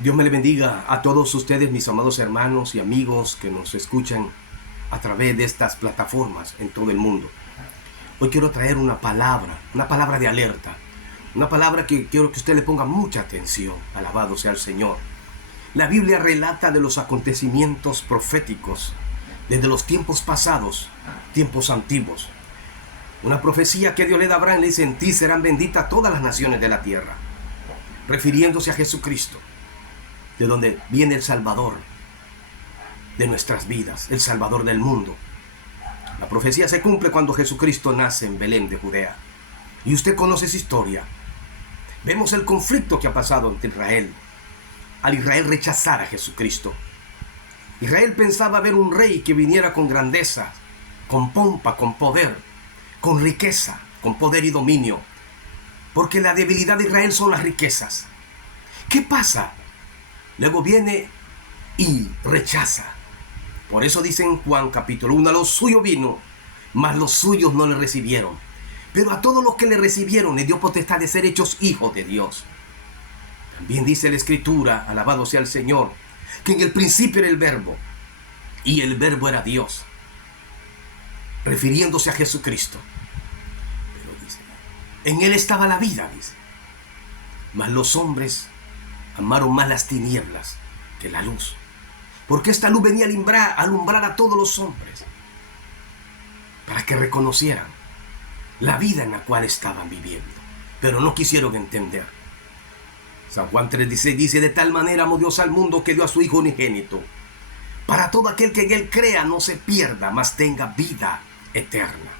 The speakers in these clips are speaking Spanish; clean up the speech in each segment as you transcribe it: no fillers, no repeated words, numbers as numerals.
Dios me le bendiga a todos ustedes, mis amados hermanos y amigos que nos escuchan a través de estas plataformas en todo el mundo. Hoy quiero traer una palabra de alerta, una palabra que quiero que usted le ponga mucha atención. Alabado sea el Señor. La Biblia relata de los acontecimientos proféticos desde los tiempos pasados, tiempos antiguos. Una profecía que Dios le da a Abraham, le dice: en ti serán benditas todas las naciones de la tierra, refiriéndose a Jesucristo, de donde viene el Salvador de nuestras vidas, el Salvador del mundo. La profecía se cumple cuando Jesucristo nace en Belén de Judea. Y usted conoce esa historia. Vemos el conflicto que ha pasado entre Israel, al Israel rechazar a Jesucristo. Israel pensaba ver un rey que viniera con grandeza, con pompa, con poder, con riqueza, con poder y dominio, porque la debilidad de Israel son las riquezas. ¿Qué pasa? Luego viene y rechaza. Por eso dice en Juan capítulo 1, a los suyos vino, mas los suyos no le recibieron. Pero a todos los que le recibieron le dio potestad de ser hechos hijos de Dios. También dice la Escritura, alabado sea el Señor, que en el principio era el Verbo, y el Verbo era Dios, refiriéndose a Jesucristo. Pero dice, en él estaba la vida, dice. Mas los hombres amaron más las tinieblas que la luz, porque esta luz venía a alumbrar a todos los hombres, para que reconocieran la vida en la cual estaban viviendo, pero no quisieron entender. San Juan 3:16 dice: de tal manera amó Dios al mundo que dio a su Hijo unigénito, para todo aquel que en él crea no se pierda, mas tenga vida eterna.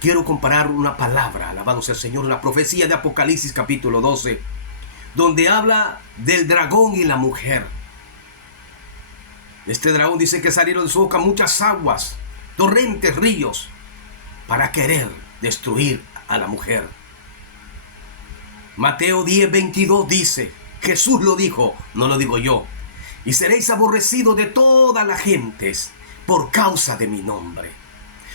Quiero comparar una palabra, alabado sea el Señor, la profecía de Apocalipsis capítulo 12, donde habla del dragón y la mujer. Este dragón dice que salieron de su boca muchas aguas, torrentes, ríos, para querer destruir a la mujer. Mateo 10:22 dice, Jesús lo dijo, no lo digo yo: y seréis aborrecidos de todas las gentes por causa de mi nombre.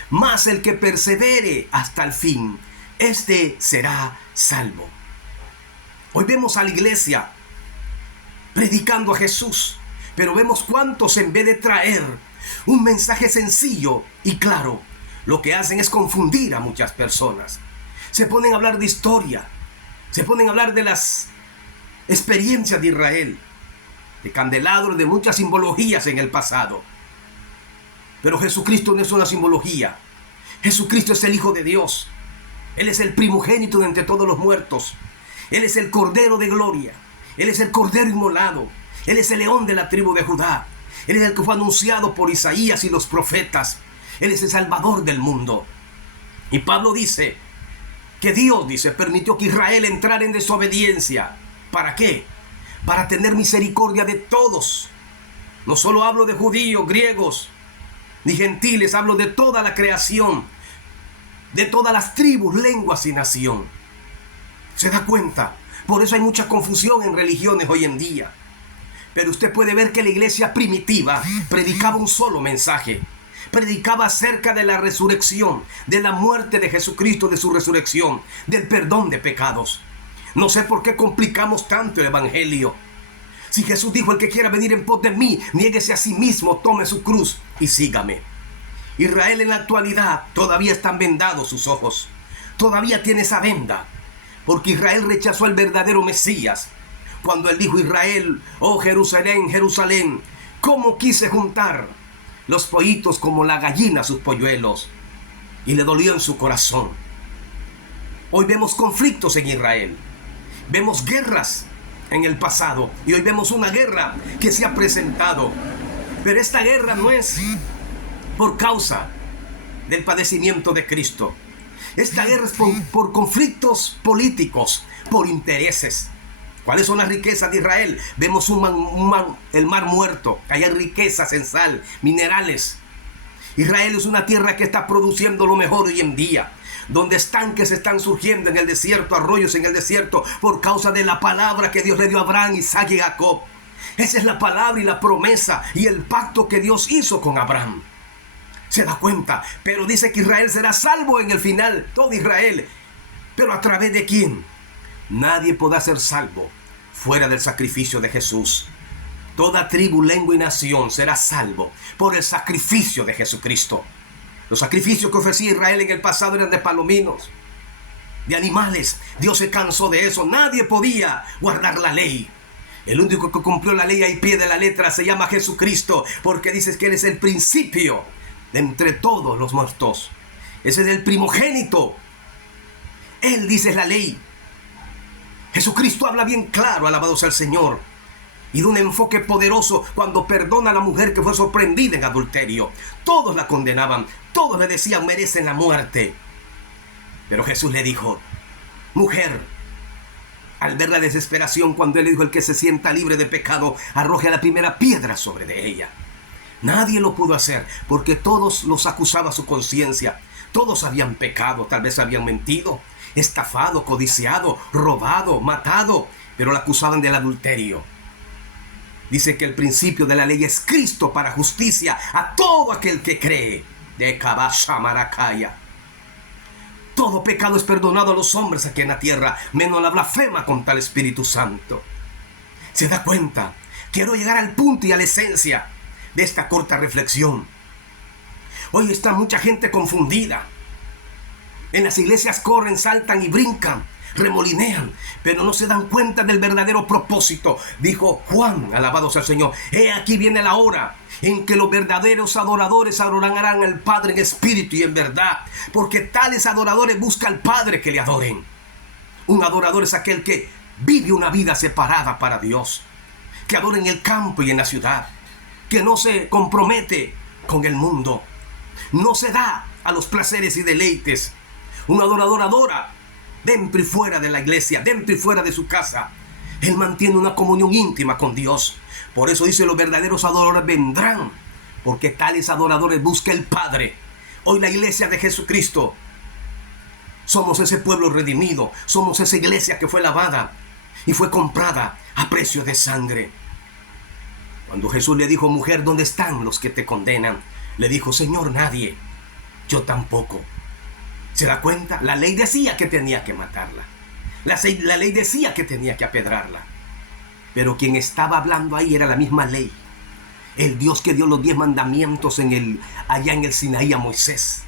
Mas el que persevere hasta el fin, este será salvo. Hoy vemos a la iglesia predicando a Jesús, pero vemos cuántos, en vez de traer un mensaje sencillo y claro, lo que hacen es confundir a muchas personas. Se ponen a hablar de historia, se ponen a hablar de las experiencias de Israel, de candelabros, de muchas simbologías en el pasado. Pero Jesucristo no es una simbología. Jesucristo es el Hijo de Dios. Él es el primogénito de entre todos los muertos. Él es el Cordero de gloria. Él es el Cordero inmolado. Él es el León de la tribu de Judá. Él es el que fue anunciado por Isaías y los profetas. Él es el Salvador del mundo. Y Pablo dice que Dios, permitió que Israel entrara en desobediencia. ¿Para qué? Para tener misericordia de todos. No solo hablo de judíos, griegos, ni gentiles, hablo de toda la creación, de todas las tribus, lenguas y nación. ¿Se da cuenta? Por eso hay mucha confusión en religiones hoy en día. Pero usted puede ver que la iglesia primitiva predicaba un solo mensaje. Predicaba acerca de la resurrección, de la muerte de Jesucristo, de su resurrección, del perdón de pecados. No sé por qué complicamos tanto el evangelio. Si Jesús dijo: el que quiera venir en pos de mí, niéguese a sí mismo, tome su cruz y sígame. Israel en la actualidad todavía están vendados sus ojos. Todavía tiene esa venda, porque Israel rechazó al verdadero Mesías. Cuando él dijo: Israel, oh Jerusalén, Jerusalén, cómo quise juntar los pollitos como la gallina sus polluelos. Y le dolió en su corazón. Hoy vemos conflictos en Israel. Vemos guerras en el pasado. Y hoy vemos una guerra que se ha presentado. Pero esta guerra no es por causa del padecimiento de Cristo. Esta guerra es por conflictos políticos, por intereses. ¿Cuáles son las riquezas de Israel? Vemos el mar muerto. Hay riquezas en sal, minerales. Israel es una tierra que está produciendo lo mejor hoy en día, donde estanques están surgiendo en el desierto, arroyos en el desierto, por causa de la palabra que Dios le dio a Abraham, Isaac y Jacob. Esa es la palabra y la promesa y el pacto que Dios hizo con Abraham. ¿Se da cuenta? Pero dice que Israel será salvo en el final, todo Israel. ¿Pero a través de quién? Nadie podrá ser salvo fuera del sacrificio de Jesús. Toda tribu, lengua y nación será salvo por el sacrificio de Jesucristo. Los sacrificios que ofrecía Israel en el pasado eran de palominos, de animales. Dios se cansó de eso. Nadie podía guardar la ley. El único que cumplió la ley al pie de la letra se llama Jesucristo, porque dices que Él es el principio de entre todos los muertos. Ese es el primogénito. Él dice la ley. Jesucristo habla bien claro, alabado sea el Señor, y de un enfoque poderoso cuando perdona a la mujer que fue sorprendida en adulterio. Todos la condenaban, todos le decían merecen la muerte. Pero Jesús le dijo, mujer, al ver la desesperación cuando Él le dijo, el que se sienta libre de pecado, arroje la primera piedra sobre de ella. Nadie lo pudo hacer porque todos los acusaba su conciencia. Todos habían pecado, tal vez habían mentido, estafado, codiciado, robado, matado, pero la acusaban del adulterio. Dice que el principio de la ley es Cristo para justicia a todo aquel que cree. De Kabashamaracaya. Todo pecado es perdonado a los hombres aquí en la tierra, menos la blasfema contra el Espíritu Santo. ¿Se da cuenta? Quiero llegar al punto y a la esencia de esta corta reflexión. Hoy está mucha gente confundida. En las iglesias corren, saltan y brincan, remolinean, pero no se dan cuenta del verdadero propósito. Dijo Juan, alabado sea el Señor, he aquí viene la hora en que los verdaderos adoradores adorarán al Padre en espíritu y en verdad, porque tales adoradores buscan al Padre que le adoren. Un adorador es aquel que vive una vida separada para Dios, que adora en el campo y en la ciudad, que no se compromete con el mundo, no se da a los placeres y deleites. Un adorador adora dentro y fuera de la iglesia, dentro y fuera de su casa. Él mantiene una comunión íntima con Dios. Por eso dice, los verdaderos adoradores vendrán, porque tales adoradores busca el Padre. Hoy la iglesia de Jesucristo somos ese pueblo redimido, somos esa iglesia que fue lavada y fue comprada a precio de sangre. Cuando Jesús le dijo, mujer, ¿dónde están los que te condenan? Le dijo, Señor, nadie, yo tampoco. ¿Se da cuenta? La ley decía que tenía que matarla. La ley decía que tenía que apedrarla. Pero quien estaba hablando ahí era la misma ley. El Dios que dio los 10 mandamientos allá en el Sinaí a Moisés.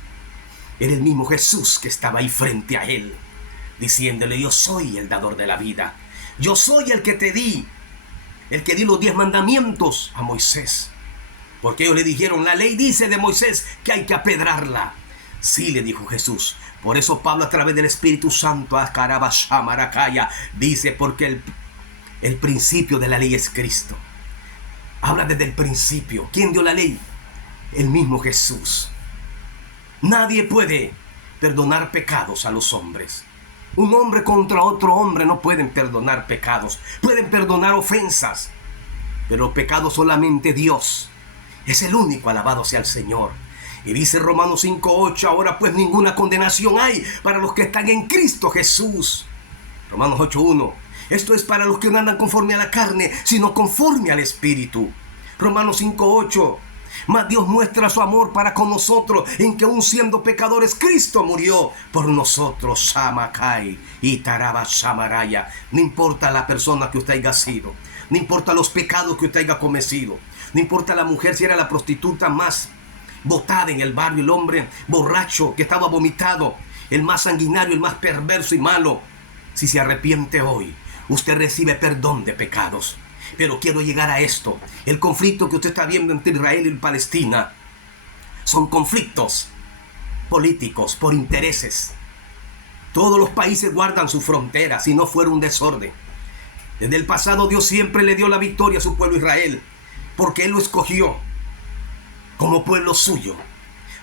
Era el mismo Jesús que estaba ahí frente a él, diciéndole, yo soy el dador de la vida. Yo soy el que te di, el que di los 10 mandamientos a Moisés. Porque ellos le dijeron, la ley dice de Moisés que hay que apedrarla. Sí, le dijo Jesús. Por eso Pablo, a través del Espíritu Santo, dice, porque el principio de la ley es Cristo. Habla desde el principio. ¿Quién dio la ley? El mismo Jesús. Nadie puede perdonar pecados a los hombres. Un hombre contra otro hombre no pueden perdonar pecados. Pueden perdonar ofensas, pero pecados solamente Dios. Es el único, alabado sea el Señor. Y dice Romanos 5:8, ahora pues ninguna condenación hay para los que están en Cristo Jesús. Romanos 8:1, esto es para los que no andan conforme a la carne, sino conforme al Espíritu. Romanos 5:8, mas Dios muestra su amor para con nosotros, en que aun siendo pecadores, Cristo murió por nosotros. Shamakai y Taraba Shamaraya. No importa la persona que usted haya sido, no importa los pecados que usted haya cometido, no importa la mujer si era la prostituta más botada en el barrio, el hombre borracho que estaba vomitado, el más sanguinario, el más perverso y malo. Si se arrepiente hoy, usted recibe perdón de pecados. Pero quiero llegar a esto. El conflicto que usted está viendo entre Israel y Palestina son conflictos políticos por intereses. Todos los países guardan sus fronteras, si no fuera un desorden. Desde el pasado Dios siempre le dio la victoria a su pueblo Israel, porque Él lo escogió como pueblo suyo,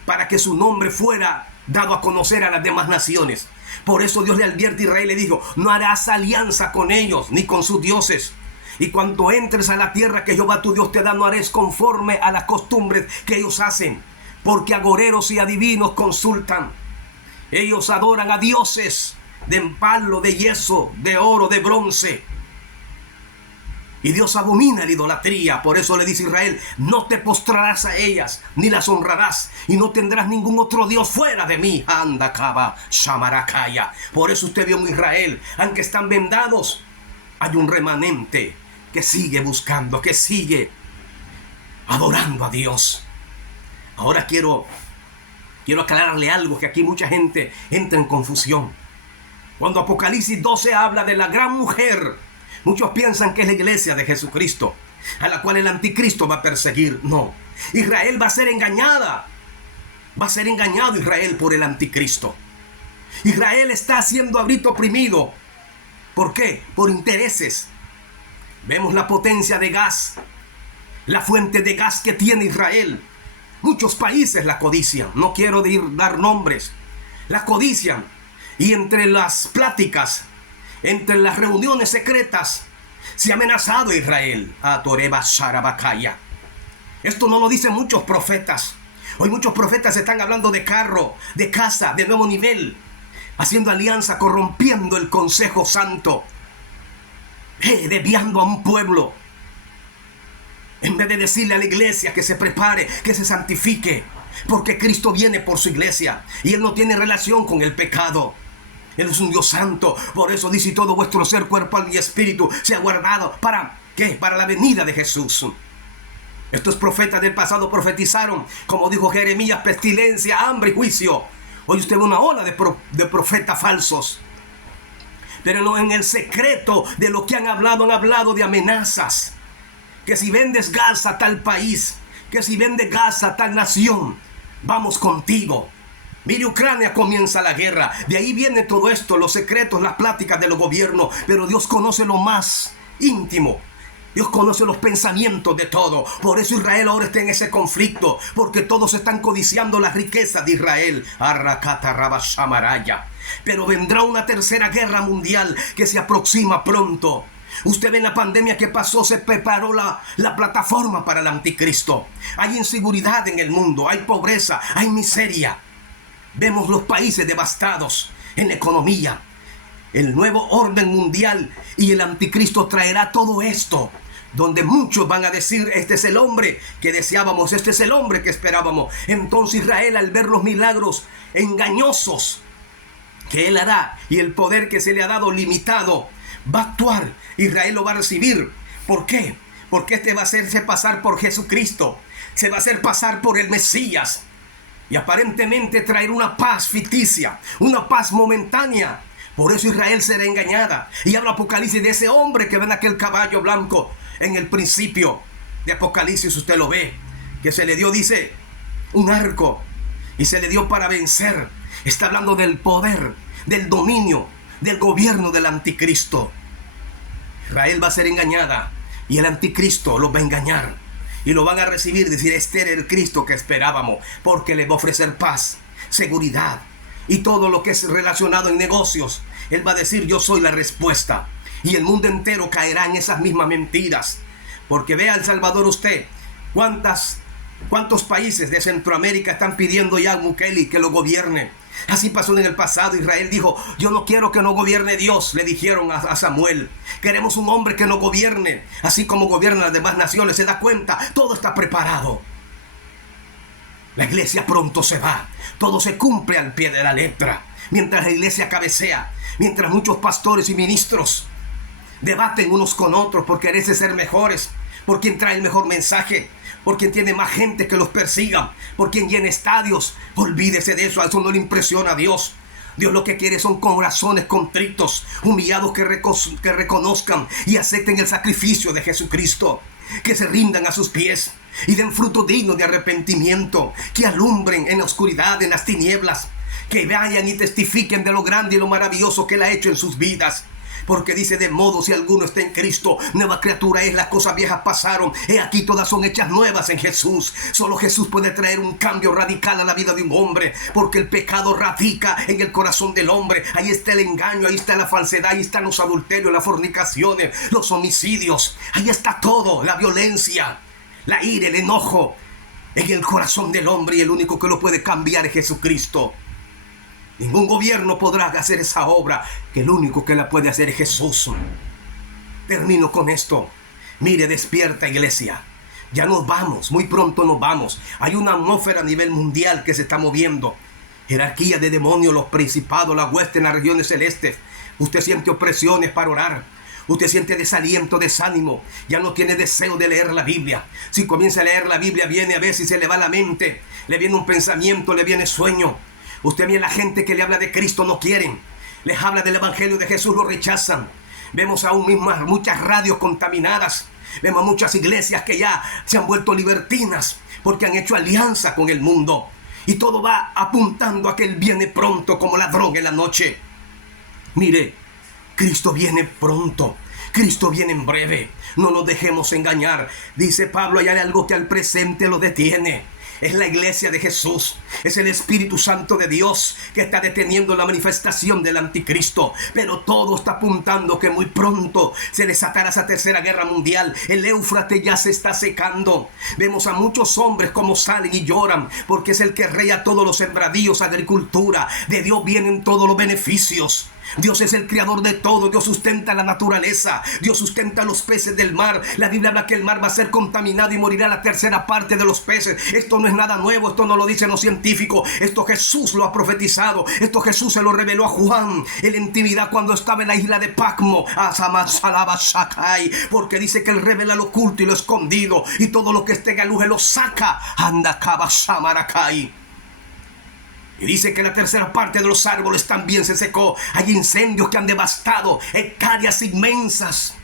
para que su nombre fuera dado a conocer a las demás naciones. Por eso Dios le advierte a Israel, le dijo, no harás alianza con ellos, ni con sus dioses. Y cuando entres a la tierra que Jehová tu Dios te da, no haréis conforme a las costumbres que ellos hacen, porque agoreros y adivinos consultan. Ellos adoran a dioses de palo, de yeso, de oro, de bronce. Y Dios abomina la idolatría. Por eso le dice a Israel, no te postrarás a ellas, ni las honrarás, y no tendrás ningún otro Dios fuera de mí. Anda, Kaba, Shamarakaya. Por eso usted vio en Israel, aunque están vendados, hay un remanente que sigue buscando, que sigue adorando a Dios. Ahora quiero aclararle algo, que aquí mucha gente entra en confusión. Cuando Apocalipsis 12 habla de la gran mujer, muchos piensan que es la iglesia de Jesucristo, a la cual el anticristo va a perseguir. No, Israel va a ser engañada. Va a ser engañado Israel por el anticristo. Israel está siendo ahorita oprimido. ¿Por qué? Por intereses. Vemos la potencia de gas, la fuente de gas que tiene Israel. Muchos países la codician. No quiero dar nombres. La codician. Y entre las pláticas, entre las reuniones secretas, se ha amenazado a Israel. A Toreba Sharabakaya. Esto no lo dicen muchos profetas. Hoy muchos profetas están hablando de carro, de casa, de nuevo nivel, haciendo alianza, corrompiendo el consejo santo, desviando a un pueblo. En vez de decirle a la iglesia que se prepare, que se santifique, porque Cristo viene por su iglesia y Él no tiene relación con el pecado. Él es un Dios santo. Por eso dice: todo vuestro ser, cuerpo, alma y espíritu sea guardado. ¿Para qué? Para la venida de Jesús. Estos profetas del pasado profetizaron, como dijo Jeremías, pestilencia, hambre y juicio. Hoy usted ve una ola de profetas falsos. Pero no, en el secreto de lo que han hablado de amenazas. Que si vendes gas a tal país, que si vendes gas a tal nación, vamos contigo. Mire, Ucrania comienza la guerra. De ahí viene todo esto, los secretos, las pláticas de los gobiernos. Pero Dios conoce lo más íntimo. Dios conoce los pensamientos de todo. Por eso Israel ahora está en ese conflicto. Porque todos están codiciando las riquezas de Israel. Pero vendrá una tercera guerra mundial que se aproxima pronto. Usted ve en la pandemia que pasó, se preparó la plataforma para el anticristo. Hay inseguridad en el mundo, hay pobreza, hay miseria. Vemos los países devastados en la economía. El nuevo orden mundial y el anticristo traerá todo esto, donde muchos van a decir: este es el hombre que deseábamos, este es el hombre que esperábamos. Entonces Israel, al ver los milagros engañosos que Él hará y el poder que se le ha dado limitado, va a actuar. Israel lo va a recibir. ¿Por qué? Porque este va a hacerse pasar por Jesucristo, se va a hacer pasar por el Mesías, y aparentemente traer una paz ficticia, una paz momentánea. Por eso Israel será engañada. Y habla Apocalipsis de ese hombre que ve en aquel caballo blanco en el principio de Apocalipsis. Usted lo ve, que se le dio, dice, un arco, y se le dio para vencer. Está hablando del poder, del dominio, del gobierno del anticristo. Israel va a ser engañada y el anticristo los va a engañar. Y lo van a recibir, decir: este era el Cristo que esperábamos, porque le va a ofrecer paz, seguridad y todo lo que es relacionado en negocios. Él va a decir: yo soy la respuesta. Y el mundo entero caerá en esas mismas mentiras. Porque vea El Salvador usted, ¿cuántos países de Centroamérica están pidiendo ya a Bukele que lo gobierne? Así pasó en el pasado. Israel dijo: yo no quiero que no gobierne Dios. Le dijeron a Samuel: queremos un hombre que no gobierne así como gobiernan las demás naciones. Se da cuenta, todo está preparado. La iglesia pronto se va. Todo se cumple al pie de la letra. Mientras la iglesia cabecea, mientras muchos pastores y ministros debaten unos con otros por quererse ser mejores, por quien trae el mejor mensaje, por quien tiene más gente que los persiga, por quien llena estadios. Olvídese de eso, a eso no le impresiona a Dios. Dios lo que quiere son corazones contritos, humillados, que reconozcan y acepten el sacrificio de Jesucristo, que se rindan a sus pies y den fruto digno de arrepentimiento, que alumbren en la oscuridad, en las tinieblas, que vayan y testifiquen de lo grande y lo maravilloso que Él ha hecho en sus vidas. Porque dice: de modo, si alguno está en Cristo, nueva criatura es, las cosas viejas pasaron, he aquí todas son hechas nuevas en Jesús. Solo Jesús puede traer un cambio radical a la vida de un hombre, porque el pecado radica en el corazón del hombre. Ahí está el engaño, ahí está la falsedad, ahí están los adulterios, las fornicaciones, los homicidios, ahí está todo, la violencia, la ira, el enojo, en el corazón del hombre, y el único que lo puede cambiar es Jesucristo. Ningún gobierno podrá hacer esa obra, que el único que la puede hacer es Jesús. Termino con esto. Mire, despierta, iglesia. Ya nos vamos, muy pronto nos vamos. Hay una atmósfera a nivel mundial que se está moviendo. Jerarquía de demonios, los principados, la hueste en las regiones celestes. Usted siente opresiones para orar. Usted siente desaliento, desánimo, ya no tiene deseo de leer la Biblia. Si comienza a leer la Biblia, viene a ver si se le va la mente, le viene un pensamiento, le viene sueño. Usted ve a la gente que le habla de Cristo, no quieren. Les habla del Evangelio de Jesús, lo rechazan. Vemos aún mismas muchas radios contaminadas. Vemos muchas iglesias que ya se han vuelto libertinas porque han hecho alianza con el mundo. Y todo va apuntando a que Él viene pronto como ladrón en la noche. Mire, Cristo viene pronto. Cristo viene en breve. No nos dejemos engañar. Dice Pablo, hay algo que al presente lo detiene. Es la iglesia de Jesús. Es el Espíritu Santo de Dios que está deteniendo la manifestación del anticristo. Pero todo está apuntando que muy pronto se desatará esa tercera guerra mundial. El Éufrates ya se está secando. Vemos a muchos hombres como salen y lloran porque es el que rega todos los sembradíos, agricultura. De Dios vienen todos los beneficios. Dios es el creador de todo. Dios sustenta la naturaleza. Dios sustenta los peces del mar. La Biblia habla que el mar va a ser contaminado y morirá la tercera parte de los peces. Esto no es nada nuevo. Esto no lo dicen los científicos. Esto Jesús lo ha profetizado. Esto Jesús se lo reveló a Juan en la intimidad cuando estaba en la isla de Patmos. Porque dice que Él revela lo oculto y lo escondido. Y todo lo que esté en la luz Él lo saca. Anda kabashamarakai. Y dice que la tercera parte de los árboles también se secó. Hay incendios que han devastado hectáreas inmensas.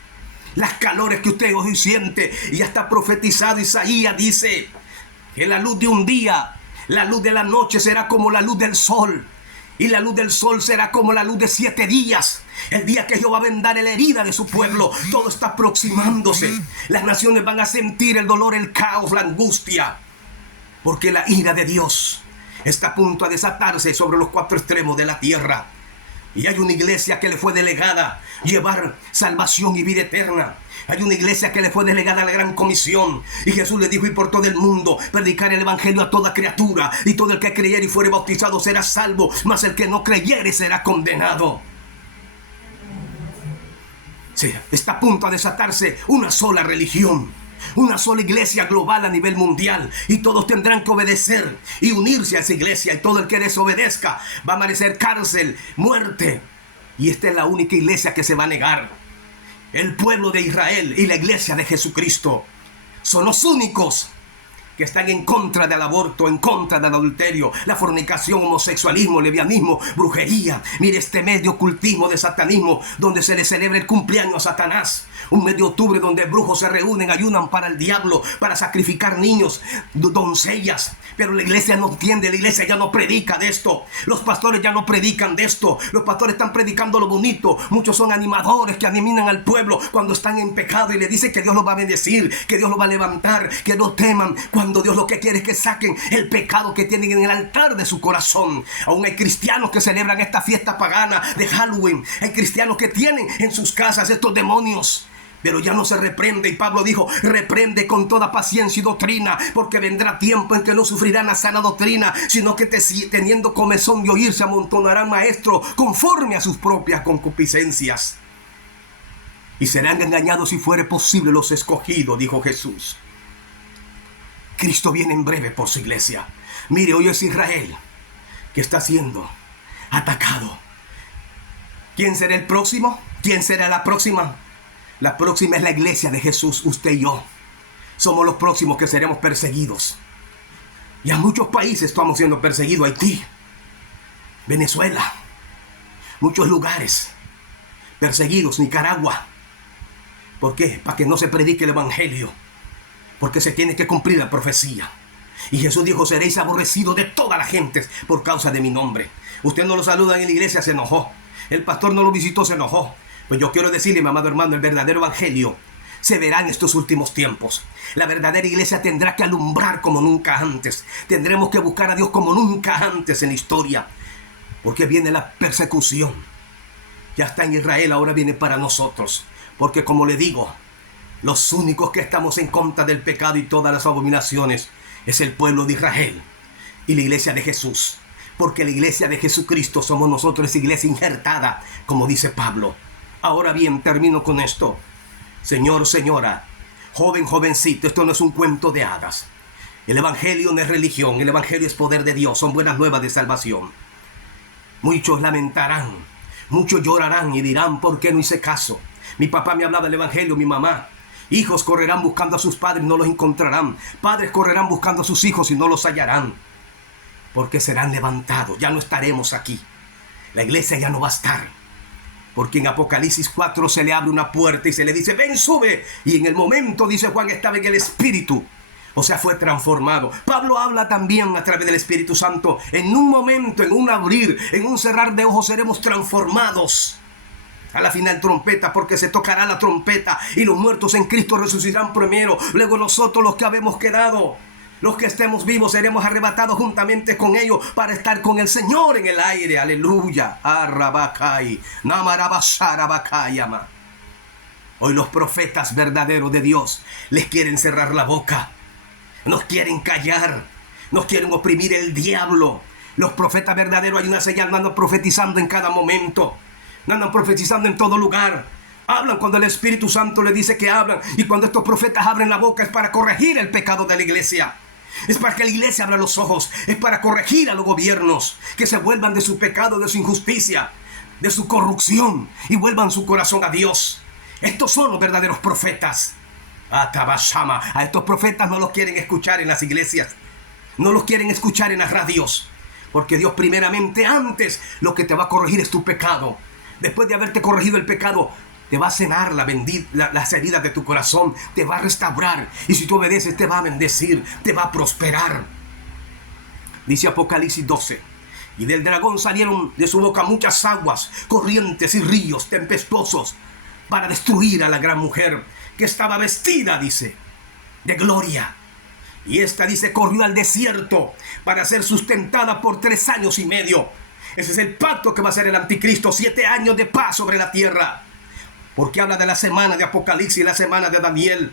Las calores que usted hoy siente. Y ya está profetizado. Isaías dice que la luz de un día, la luz de la noche será como la luz del sol. Y la luz del sol será como la luz de 7 días. El día que Jehová vendare la herida de su pueblo. Todo está aproximándose. Las naciones van a sentir el dolor, el caos, la angustia. Porque la ira de Dios está a punto de desatarse sobre los 4 extremos de la tierra. Y hay una iglesia que le fue delegada llevar salvación y vida eterna. Hay una iglesia que le fue delegada la gran comisión. Y Jesús le dijo, y por todo el mundo predicar el evangelio a toda criatura. Y todo el que creyere y fuere bautizado será salvo, mas el que no creyere será condenado. Sí, está a punto de desatarse una sola religión. Una sola iglesia global a nivel mundial. Y todos tendrán que obedecer y unirse a esa iglesia. Y todo el que desobedezca va a merecer cárcel, muerte. Y esta es la única iglesia que se va a negar. El pueblo de Israel y la iglesia de Jesucristo son los únicos que están en contra del aborto, en contra del adulterio, la fornicación, homosexualismo, lesbianismo, brujería. Mire este mes de ocultismo, de satanismo, donde se le celebra el cumpleaños a Satanás. Un mes de octubre donde brujos se reúnen, ayunan para el diablo, para sacrificar niños, doncellas. Pero la iglesia no entiende, la iglesia ya no predica de esto. Los pastores ya no predican de esto. Los pastores están predicando lo bonito. Muchos son animadores que animan al pueblo cuando están en pecado y le dicen que Dios los va a bendecir, que Dios los va a levantar, que no teman. Cuando Dios lo que quiere es que saquen el pecado que tienen en el altar de su corazón. Aún hay cristianos que celebran esta fiesta pagana de Halloween. Hay cristianos que tienen en sus casas estos demonios. Pero ya no se reprende, y Pablo dijo, reprende con toda paciencia y doctrina, porque vendrá tiempo en que no sufrirán la sana doctrina, sino que teniendo comezón de oír se amontonarán maestros conforme a sus propias concupiscencias. Y serán engañados si fuere posible los escogidos, dijo Jesús. Cristo viene en breve por su iglesia. Mire, hoy es Israel que está siendo atacado. ¿Quién será el próximo? ¿Quién será la próxima? La próxima es la iglesia de Jesús, usted y yo. Somos los próximos que seremos perseguidos. Y en muchos países estamos siendo perseguidos. Haití, Venezuela, muchos lugares perseguidos, Nicaragua. ¿Por qué? Para que no se predique el evangelio. Porque se tiene que cumplir la profecía. Y Jesús dijo, seréis aborrecidos de todas las gentes por causa de mi nombre. Usted no lo saluda en la iglesia, se enojó. El pastor no lo visitó, se enojó. Pues yo quiero decirle, mi amado hermano, el verdadero evangelio se verá en estos últimos tiempos. La verdadera iglesia tendrá que alumbrar como nunca antes. Tendremos que buscar a Dios como nunca antes en la historia. Porque viene la persecución. Ya está en Israel, ahora viene para nosotros. Porque como le digo, los únicos que estamos en contra del pecado y todas las abominaciones es el pueblo de Israel y la iglesia de Jesús. Porque la iglesia de Jesucristo somos nosotros, iglesia injertada, como dice Pablo. Ahora bien, termino con esto. Señor, señora, joven, jovencito, esto no es un cuento de hadas. El evangelio no es religión, el evangelio es poder de Dios, son buenas nuevas de salvación. Muchos lamentarán, muchos llorarán y dirán, ¿por qué no hice caso? Mi papá me hablaba del evangelio, mi mamá. Hijos correrán buscando a sus padres y no los encontrarán. Padres correrán buscando a sus hijos y no los hallarán. Porque serán levantados. Ya no estaremos aquí. La iglesia ya no va a estar. Porque en Apocalipsis 4 se le abre una puerta y se le dice, ven, sube. Y en el momento, dice Juan, estaba en el Espíritu. O sea, fue transformado. Pablo habla también a través del Espíritu Santo. En un momento, en un abrir, en un cerrar de ojos seremos transformados. A la final trompeta, porque se tocará la trompeta y los muertos en Cristo resucitarán primero. Luego nosotros, los que habemos quedado, los que estemos vivos, seremos arrebatados juntamente con ellos para estar con el Señor en el aire. Aleluya. Arrabakai, namarabasharabakayama. Hoy los profetas verdaderos de Dios les quieren cerrar la boca. Nos quieren callar. Nos quieren oprimir el diablo. Los profetas verdaderos, hay una señal, no andan profetizando en cada momento. No andan profetizando en todo lugar. Hablan cuando el Espíritu Santo les dice que hablan. Y cuando estos profetas abren la boca es para corregir el pecado de la iglesia. Es para que la iglesia abra los ojos. Es para corregir a los gobiernos. Que se vuelvan de su pecado, de su injusticia, de su corrupción. Y vuelvan su corazón a Dios. Estos son los verdaderos profetas. Atabashama. A estos profetas no los quieren escuchar en las iglesias. No los quieren escuchar en las radios. Porque Dios primeramente, antes, lo que te va a corregir es tu pecado. Después de haberte corregido el pecado, te va a sanar las heridas de tu corazón. Te va a restaurar. Y si tú obedeces, te va a bendecir. Te va a prosperar. Dice Apocalipsis 12. Y del dragón salieron de su boca muchas aguas, corrientes y ríos tempestuosos, para destruir a la gran mujer, que estaba vestida, dice, de gloria. Y esta, dice, corrió al desierto para ser sustentada por 3 años y medio. Ese es el pacto que va a hacer el anticristo. 7 años de paz sobre la tierra. Porque habla de la semana de Apocalipsis y la semana de Daniel.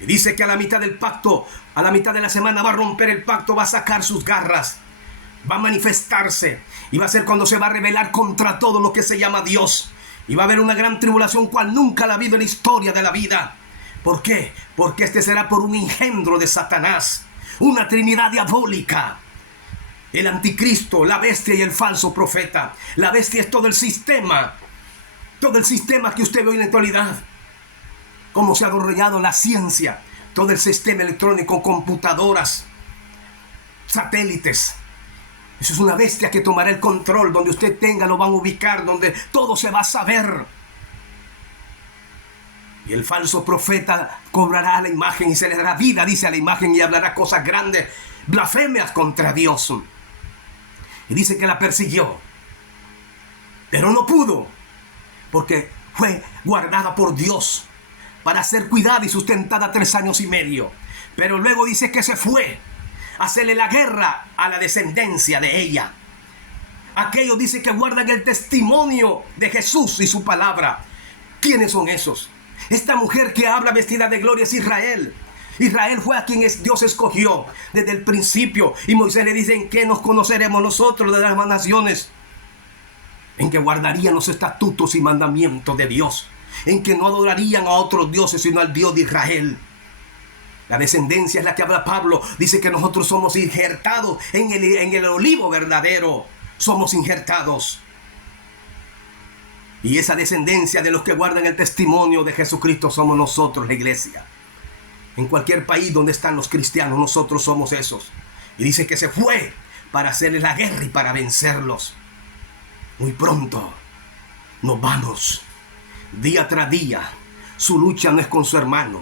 Y dice que a la mitad del pacto, a la mitad de la semana va a romper el pacto, va a sacar sus garras, va a manifestarse. Y va a ser cuando se va a rebelar contra todo lo que se llama Dios. Y va a haber una gran tribulación cual nunca la ha habido en la historia de la vida. ¿Por qué? Porque este será por un engendro de Satanás. Una trinidad diabólica. El anticristo, la bestia y el falso profeta. La bestia es todo el sistema. Todo el sistema que usted ve hoy en la actualidad. Cómo se ha desarrollado la ciencia. Todo el sistema electrónico, computadoras, satélites. Eso es una bestia que tomará el control. Donde usted tenga, lo van a ubicar. Donde todo se va a saber. Y el falso profeta cobrará la imagen y se le dará vida, dice, a la imagen, y hablará cosas grandes, blasfemias contra Dios. Y dice que la persiguió. Pero no pudo. Porque fue guardada por Dios para ser cuidada y sustentada 3 años y medio. Pero luego dice que se fue a hacerle la guerra a la descendencia de ella. Aquellos, dice, que guardan el testimonio de Jesús y su palabra. ¿Quiénes son esos? Esta mujer que habla vestida de gloria es Israel. Israel fue a quien Dios escogió desde el principio. Y Moisés le dice: ¿en qué nos conoceremos nosotros de las demás naciones? En que guardarían los estatutos y mandamientos de Dios. En que no adorarían a otros dioses, sino al Dios de Israel. La descendencia es la que habla Pablo. Dice que nosotros somos injertados en el olivo verdadero. Somos injertados. Y esa descendencia de los que guardan el testimonio de Jesucristo somos nosotros, la iglesia. En cualquier país donde están los cristianos, nosotros somos esos. Y dice que se fue para hacerles la guerra y para vencerlos. Muy pronto nos vamos. Día tras día, su lucha no es con su hermano,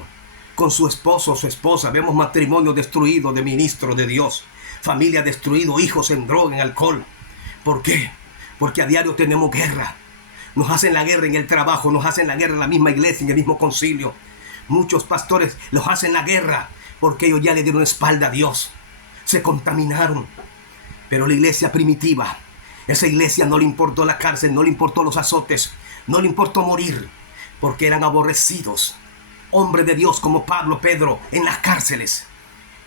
con su esposo o su esposa. Vemos matrimonio destruido de ministros de Dios, familia destruido, hijos en droga, en alcohol. ¿Por qué? Porque a diario tenemos guerra. Nos hacen la guerra en el trabajo, nos hacen la guerra en la misma iglesia, en el mismo concilio. Muchos pastores los hacen la guerra porque ellos ya le dieron espalda a Dios. Se contaminaron. Pero la iglesia primitiva, esa iglesia no le importó la cárcel, no le importó los azotes, no le importó morir, porque eran aborrecidos. Hombres de Dios como Pablo, Pedro, en las cárceles.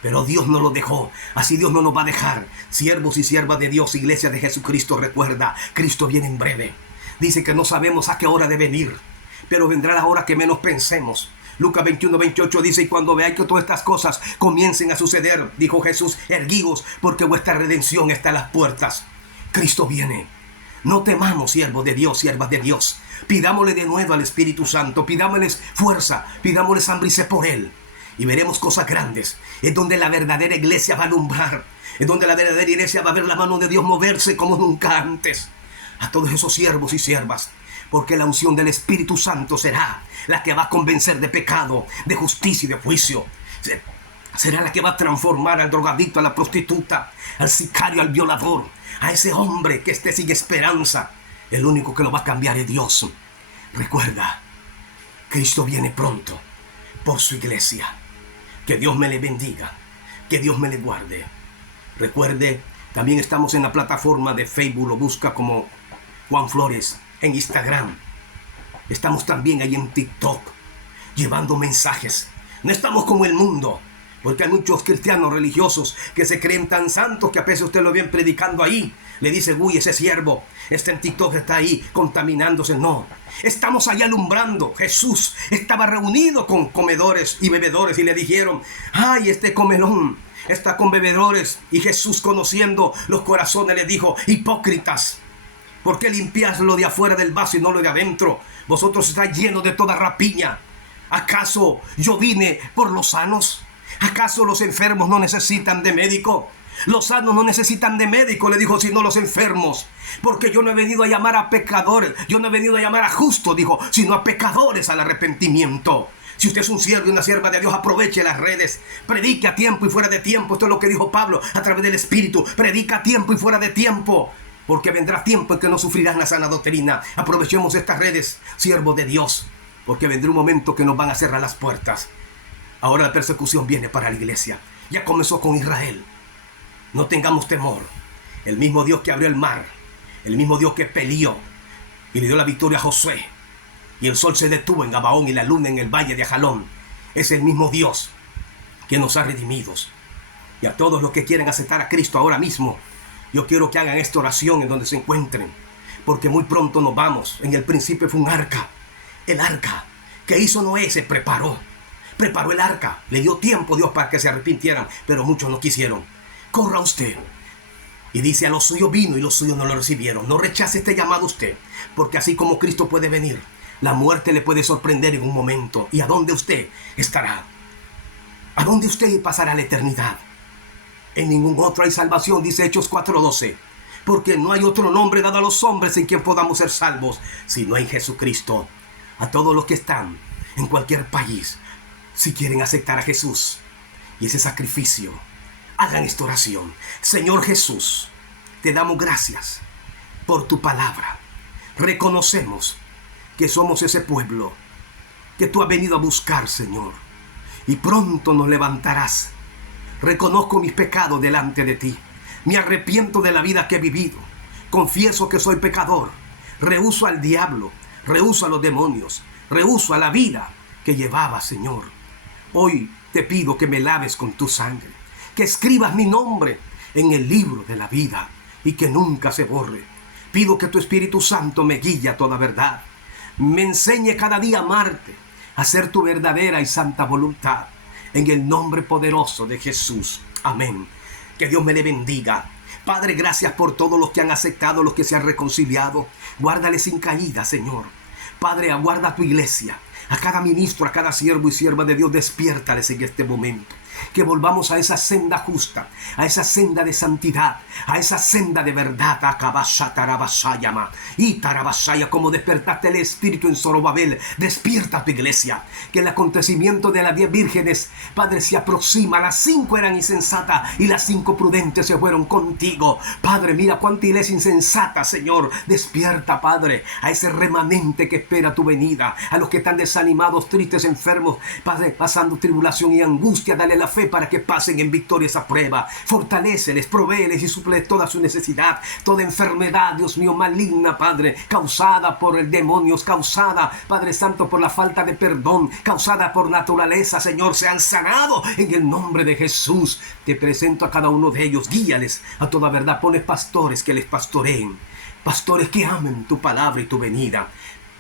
Pero Dios no los dejó. Así Dios no nos va a dejar. Siervos y siervas de Dios, iglesia de Jesucristo, recuerda, Cristo viene en breve. Dice que no sabemos a qué hora de venir, pero vendrá la hora que menos pensemos. Lucas 21:28 dice: y cuando veáis que todas estas cosas comiencen a suceder, dijo Jesús, erguíos, porque vuestra redención está a las puertas. Cristo viene. No temamos, siervos de Dios, siervas de Dios. Pidámosle de nuevo al Espíritu Santo, pidámosles fuerza, pidámosles hambre y sed por Él. Y veremos cosas grandes. Es donde la verdadera iglesia va a alumbrar. Es donde la verdadera iglesia va a ver la mano de Dios moverse como nunca antes. A todos esos siervos y siervas. Porque la unción del Espíritu Santo será la que va a convencer de pecado, de justicia y de juicio. Será la que va a transformar al drogadicto, a la prostituta, al sicario, al violador, a ese hombre que esté sin esperanza. El único que lo va a cambiar es Dios. Recuerda, Cristo viene pronto por su iglesia. Que Dios me le bendiga, que Dios me le guarde. Recuerde, también estamos en la plataforma de Facebook, lo busca como Juan Flores, en Instagram. Estamos también ahí en TikTok, llevando mensajes. No estamos como el mundo, porque hay muchos cristianos religiosos que se creen tan santos que a veces usted lo ven predicando ahí. Le dice, uy, ese siervo está en TikTok, está ahí contaminándose. No, estamos allá alumbrando. Jesús estaba reunido con comedores y bebedores y le dijeron, ay, este comelón está con bebedores. Y Jesús, conociendo los corazones, le dijo, hipócritas, ¿por qué limpias lo de afuera del vaso y no lo de adentro? Vosotros estáis llenos de toda rapiña. ¿Acaso yo vine por los sanos? ¿Acaso los enfermos no necesitan de médico? Los sanos no necesitan de médico, le dijo, sino los enfermos. Porque yo no he venido a llamar a pecadores, yo no he venido a llamar a justos, dijo, sino a pecadores al arrepentimiento. Si usted es un siervo y una sierva de Dios, aproveche las redes. Predique a tiempo y fuera de tiempo. Esto es lo que dijo Pablo a través del Espíritu. Predica a tiempo y fuera de tiempo. Porque vendrá tiempo en que no sufrirás la sana doctrina. Aprovechemos estas redes, siervos de Dios. Porque vendrá un momento que nos van a cerrar las puertas. Ahora la persecución viene para la iglesia. Ya comenzó con Israel. No tengamos temor. El mismo Dios que abrió el mar, el mismo Dios que peleó y le dio la victoria a Josué, y el sol se detuvo en Gabaón y la luna en el valle de Ajalón, es el mismo Dios que nos ha redimidos. Y a todos los que quieren aceptar a Cristo ahora mismo, yo quiero que hagan esta oración en donde se encuentren, porque muy pronto nos vamos. En el principio fue un arca. El arca que hizo Noé se preparó el arca. Le dio tiempo Dios para que se arrepintieran, pero muchos no quisieron. Corra usted. Y dice, a los suyos vino y los suyos no lo recibieron. No rechace este llamado usted, porque así como Cristo puede venir, la muerte le puede sorprender en un momento. ¿Y a dónde usted estará? ¿A dónde usted pasará la eternidad? En ningún otro hay salvación, dice Hechos 4:12. Porque no hay otro nombre dado a los hombres en quien podamos ser salvos, sino en Jesucristo. A todos los que están en cualquier país, si quieren aceptar a Jesús y ese sacrificio, hagan esta oración. Señor Jesús, te damos gracias por tu palabra. Reconocemos que somos ese pueblo que tú has venido a buscar, Señor, y pronto nos levantarás. Reconozco mis pecados delante de ti. Me arrepiento de la vida que he vivido. Confieso que soy pecador. Rehúso al diablo, rehúso a los demonios, rehúso a la vida que llevaba, Señor. Hoy te pido que me laves con tu sangre, que escribas mi nombre en el libro de la vida y que nunca se borre. Pido que tu Espíritu Santo me guíe a toda verdad. Me enseñe cada día a amarte, a hacer tu verdadera y santa voluntad. En el nombre poderoso de Jesús. Amén. Que Dios me le bendiga. Padre, gracias por todos los que han aceptado, los que se han reconciliado. Guárdales sin caída, Señor. Padre, aguarda a tu iglesia. A cada ministro, a cada siervo y sierva de Dios, despiértales en este momento. Que volvamos a esa senda justa, a esa senda de santidad, a esa senda de verdad. Y Tarabashaya, como despertaste el Espíritu en Zorobabel, despierta a tu iglesia. Que el acontecimiento de las 10 vírgenes, Padre, se aproxima. Las 5 eran insensatas y las 5 prudentes se fueron contigo. Padre, mira cuánta iglesia insensata, Señor. Despierta, Padre, a ese remanente que espera tu venida, a los que están desanimados, tristes, enfermos, Padre, pasando tribulación y angustia. Dale la fe para que pasen en victoria esa prueba. Fortaléceles, provéeles y suple toda su necesidad. Toda enfermedad, Dios mío, maligna, Padre, causada por el demonio, causada, Padre Santo, por la falta de perdón, causada por naturaleza, Señor, sean sanados en el nombre de Jesús. Te presento a cada uno de ellos, guíales a toda verdad. Pones pastores que les pastoreen, pastores que amen tu palabra y tu venida.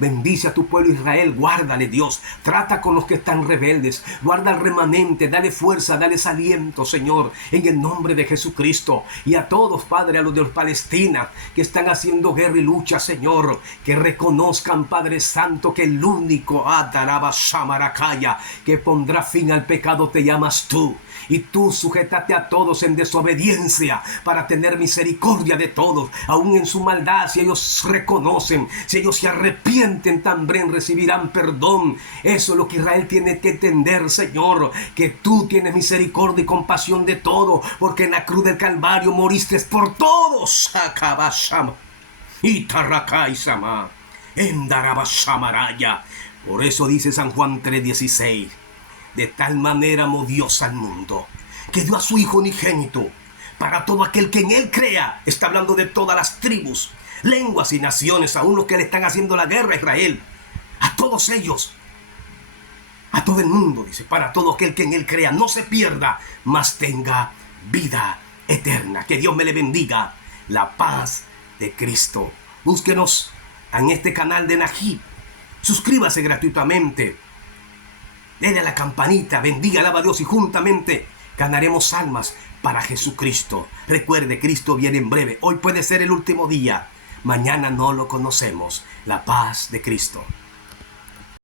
Bendice a tu pueblo Israel, guárdale Dios, trata con los que están rebeldes, guarda al remanente, dale fuerza, dale aliento, Señor, en el nombre de Jesucristo. Y a todos, Padre, a los de Palestina que están haciendo guerra y lucha, Señor, que reconozcan, Padre Santo, que el único Adaraba Shamarakaya que pondrá fin al pecado te llamas tú. Y tú sujétate a todos en desobediencia para tener misericordia de todos, aún en su maldad. Si ellos reconocen, si ellos se arrepienten, también recibirán perdón. Eso es lo que Israel tiene que entender, Señor, que tú tienes misericordia y compasión de todo, porque en la cruz del Calvario moriste por todos. Por eso dice San Juan 3:16: de tal manera amó Dios al mundo, que dio a su Hijo unigénito, para todo aquel que en Él crea. Está hablando de todas las tribus, lenguas y naciones, aún los que le están haciendo la guerra a Israel. A todos ellos, a todo el mundo, dice, para todo aquel que en Él crea, no se pierda, mas tenga vida eterna. Que Dios me le bendiga. La paz de Cristo. Búsquenos en este canal de Najib. Suscríbase gratuitamente. Dele a la campanita, bendiga, alaba a Dios y juntamente ganaremos almas para Jesucristo. Recuerde, Cristo viene en breve. Hoy puede ser el último día. Mañana no lo conocemos. La paz de Cristo.